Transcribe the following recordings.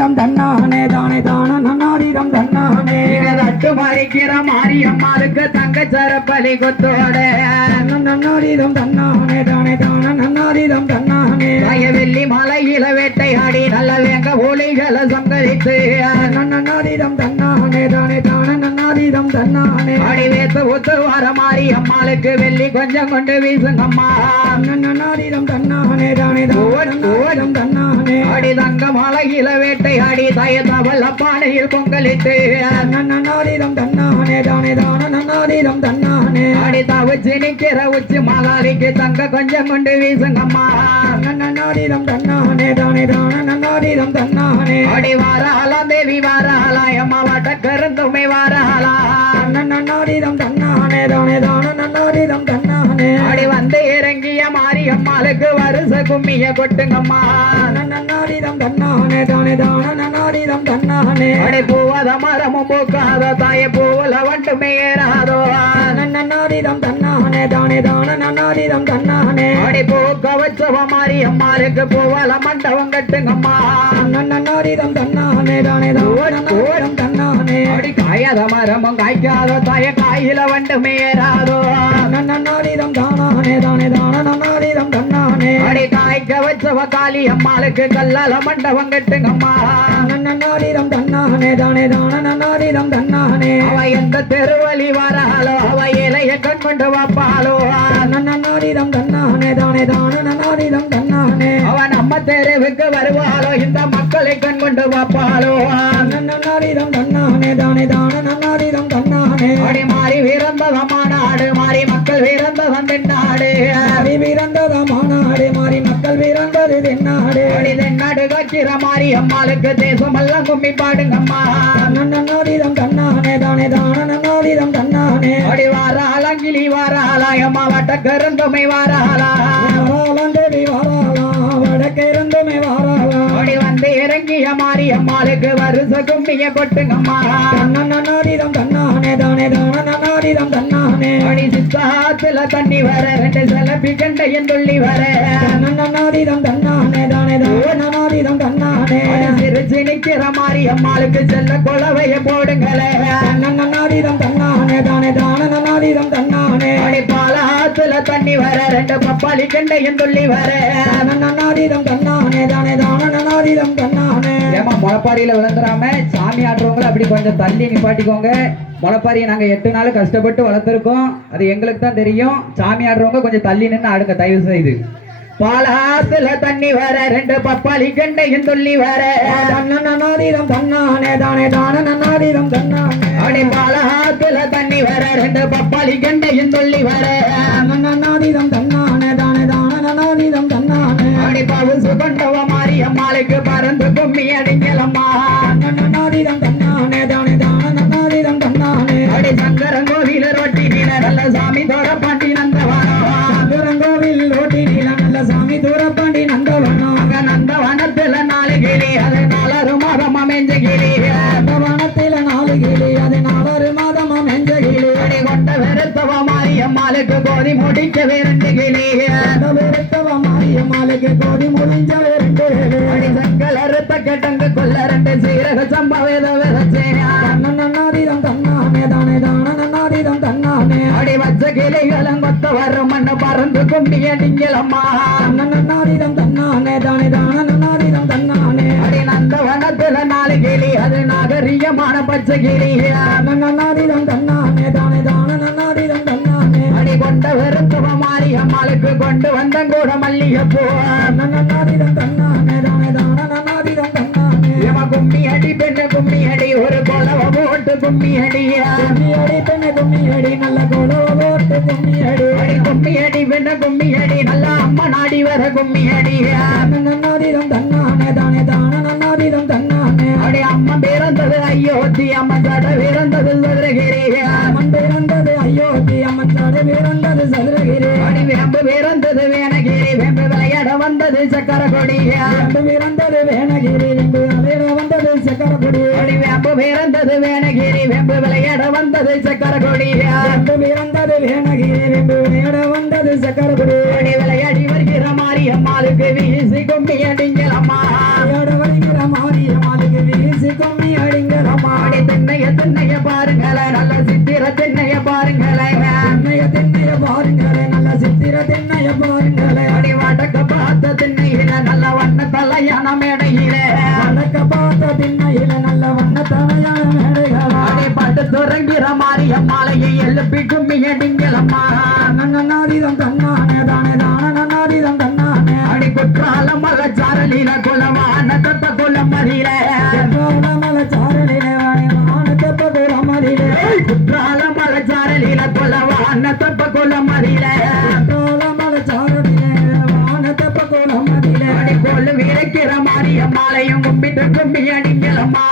தன்னானே தானே தான நன்னாரிடம் தன்னானே தட்டு மறிக்கிற மாரியம்மாளுக்கு தங்க சரப்பலி கொத்தோட நன்னாரிடம் தன்னானே தானே தான நன்னாரிடம் தன்னானே வெள்ளி மலையில வேட்டையாடி நல்ல வேங்க ஒளிகளை சங்கரித்து நன்னாரிடம் தன்னானே தானே தான நன்னாரிடம் தன்னானே அடி வேத்து ஒத்து வர மாரியம்மாளுக்கு வெள்ளி கொஞ்சம் கொண்டு வீசுங்கம்மா நன்னாரிடம் தன்னானே தானே தானம் தன்னானே அடி தங்க மலையில வேட்டையாடி தயத்தவல் அப்பானையில் பொங்கலிட்டு நன்னாரிடம் தன்னானே தானே தான நன்னாரிடம் தன்னானே அடி தவிச்சு நிக்கிற உச்சி மகாரிக்கு தங்க கொஞ்சம் கொண்டு வீசுங்கம்மா நன்னாரிடம் தன்னானே தானே தான நன்னாரிடம் தன்னானே அடி வாராளா தேவி வாராளா அம்மா வாட்ட கருந்துமை வாராளா நன்னாரிடம் தன்னானே தானே தான நன்னாரிடம் தன்னானே அடி வந்து இறங்கிய மாரியம்மாளுக்கு வருஷ கும்மிய கொட்டுங்கம்மா நன்னாரிடம் தன்னானே தானே தான நன்னாரிடம் தன்னானே அடி பூவத மரமும் பூக்காத தாய பூவுல வண்டு மேராதோ நன்னாரிடம் தன்னானே தானே தான நன்னாரிடம் தன்னானே அடி பூக்க வச்சவ மாரியம்மாளுக்கு பூவல மண்டபம் கட்டுங்கம்மா நன்னாரிடம் தன்னானே தானே தானம் தன்னானே அடி காயாத மரமும் காய்க்காத தாய காயில வண்டு மேராதோ நன்னாரிடம் தானானே தானே தான நன்னாரிடம் தன்னானே அடி காய்க்க வச்சவ காளி அம்மாளுக்கு கல்லால மண்டபம் கட்டுங்கம்மா நன்னாரிடம் தன்னானே தானே தான நன்னாரிடம் தன்னானே அவ எந்த தெருவழி வராளோ அவ இலைய கண் கொண்டு வாப்பாளோ நன்னாரிடம் தன்னானே தானே தான நன்னாரிடம் தன்னானே அவ நம்ம தெருவுக்கு வருவாளோ இந்த மக்களை கண் கொண்டு வாப்பாளோ நன்னாரிடம் தன்னானே தானே தான நன்னாரிடம் தன்னானே அடி மாறி வீரந்ததமானாடு மாறி மக்கள் வீரந்ததம் தென்னாடு வீரந்ததமானாடு மாறி மக்கள் வீரந்தது தென்னாடு அடி தென்னாடு காக்கிற மாறி அம்மாளுக்கு தேசம் எல்லாம் கும்மி பாடுங்கம்மா நன்னாரிடம் தன்னானே தானே தான நன்னாரிடம் தன்னானே அடி வாராளா கிளி வாராளா அம்மா வட்ட கருந்துமை வாராளா தேவி வாராளா வடக்கிருந்துமே வாராளா அடி வந்து இறங்கிய மாறி அம்மாளுக்கு வருஷ கும்மிய கொட்டுங்கம்மா நன்னாரிடம் தன்னானே தானே தான நன்னாரிடம் தன்னானே அடி சித்தாத்துல தண்ணி வர ரெண்டு செலப்பி கண்டையும் துள்ளி வர நன்னாரிடம் தன்னானே தானே தான நன்னாரிடம் தன்னானே சிரிச்சு நிக்கிற மாறி அம்மாளுக்கு செல்ல கொலவைய போடுங்களே நன்னாரிடம் தன்னானே தானே தான நன்னாரிடம் தன்னானே அடி பாலாத்துல தண்ணி வர ரெண்டு பப்பாளி கண்டையும் துள்ளி வர நன்னாரிடம் தன்னானே தானே தான நன்னாரிடம் தன்னானே ஏமா முளைப்பாரியில விழுந்துடாம சாமி ஆடுறவங்களை அப்படி கொஞ்சம் தள்ளி நிப்பாட்டிக்கோங்க. முளைப்பாரியை நாங்க 8 நாள் கஷ்டப்பட்டு வளர்த்துருக்கோம், அது எங்களுக்கு தான் தெரியும். சாமி ஆடுறவங்க கொஞ்சம் தள்ளி நின்று ஆடுங்க தயவு செய்து. பாலாத்துல தண்ணி வர ரெண்டு பப்பாளி கண்டையும் துள்ளி வர நன்னாரிடம் தன்னானே தானே தான நன்னாரிடம் தன்னானே அடி பாலாத்துல தண்ணி வர ரெண்டு பப்பாளி கண்டையும் துள்ளி வர நன்னாரிடம் தன்னானே தானே தான நன்னாரிடம் தன்னானே அடி பவுசு கொண்டவ மாறி அம்மாளுக்கு பறந்து கும்மி அடிங்கலம்மா நன்னாரிடம் தன்னானே தானே தான நன்னாரிடம் தன்னானே அடி சங்கரன் கோவில ரொட்டி நீல நல்ல சாமி தோர பாண்டி நந்தவனம் சங்கரன் கோவில் ரோட்டி நீல நல்ல சாமி தூர பாண்டி நந்தவனம் நந்தவனத்துல 4 கிளி அது 4 மாதம் அமைஞ்ச கிளி நந்தவனத்தில 4 கிளி அது 4 மாதம் அமைஞ்ச கிளி அடி கொண்ட வெறுத்தவ மாறி அம்மாளுக்கு கோதி முடிக்க 2 கிளி வெறுத்தவ மாறி அம்மாளுக்கு கோதி முடிஞ்ச 2 கிளி அடி சங்கல் அறுத்த கெட்டங்கு கொல்ல 2 சீரக சம்பவேத விதச்சேனா நன்னாரிடம் தன்னானே தானே தான நன்னாரிடம் தன்னானே அடி வச்ச கிளிகளும் கொத்த வரும் மண்ணு பறந்து கும்பி அடிங்கலம்மா நன்னாரிடம் தன்னானே தானே தான நன்னாரிடம் தன்னானே அடி நந்தவனத்துல 4 கிளி அது நாகரிகமான பச்சை கிளி நன்னாரிடம் தன்னானே தானே தான நன்னாரிடம் தன்னானே அடி கொண்ட வெறுத்தவ மாறி அம்மாளுக்கு கொண்டு வந்த கூட மல்லிகைப்பூ நன்னாரிடம் தன்னானே தானே தான நன்னாரிடம் தன்னானே கும்மி அடி பெண்ணு கும்மி அடி ஒரு கொலவ போட்டு கும்மி அடியா கும்மி அடி பெண்ணு கும்மி அடி நல்ல கொலவ போட்டு கும்மி அடி அடி கும்மி அடி பெண்ணு கும்மி அடி நல்ல அம்மா நாடி வர கும்மி அடியா நன்னாரிடம் தன்னானே தானே தான நன்னாரிடம் தன்னானே அடி அம்மா பிறந்தது அயோத்தி அம்மா சட பிறந்தது சதுரகிரி அம்மன் பிறந்தது அயோத்தி அம்மன் சட பிறந்தது சதுரகிரி அடி வேம்பு பிறந்தது வேணகிரி வேம்பு விளையாட வந்தது சக்கர கொடி வேம்பு பிறந்தது வேணகிரி வேம்பு விளையாட வந்தது சக்கர கொடி அடி வேம்பு பிறந்தது வேணகிரி வேம்பு விளையாட வந்தது சக்கர கொடி வேம்பு பிறந்தது வேணகிரி வேம்பு விளையாட வந்தது சக்கர கொடி அடி விளையாடி வருகிற மாறி அம்மாளுக்கு வீசி கும்மி அடிங்கலம்மா விளையாட வருகிற மாறி அம்மாளுக்கு இருக்கிற மாரியம்மாளையை எழுப்பி கும்மி அடிங்களம்மா நன்னாரிதம் தன்னானே தானே தான நன்னாரிதம் தன்னானே அடி குற்றால மலை சாரலில குலமான தத்த குலம் மறியில மலை சாரலிலே வானத்தப்ப குலமதிலே குற்றால மலை சாரலில குலவான தப்ப குலம் மறியில மலை சாரலிலே வானத்தப்ப குலமதிலே அடி கொள்ளு விளைக்கிற மாரியம்மாளையும் கும்பிட்டு கும்மி அடிங்களம்மா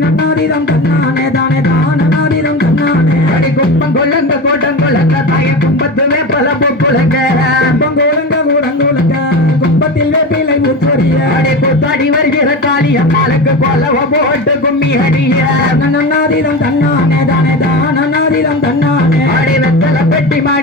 நன்னாரிதம் தன்னானே தானே தான நன்னாரிதம் தன்னானே அடி கும்பம் கொள்ளங்க கோட்டம் கொள்ளங்க தாய கும்பத்துமே பல பொக்குலங்க கும்பங்கோலங்க கூடங்கோலங்க கும்பத்தில் வேப்பிலை முச்சொரிய அடி கூத்தாடி வருகிற காளியம்மாளுக்கு கொல்லவ போட்டு கும்மி அடிய நன்னாரிதம் தன்னானே தானே தான நன்னாரிதம் தன்னானே அடி வெத்தல பெட்டி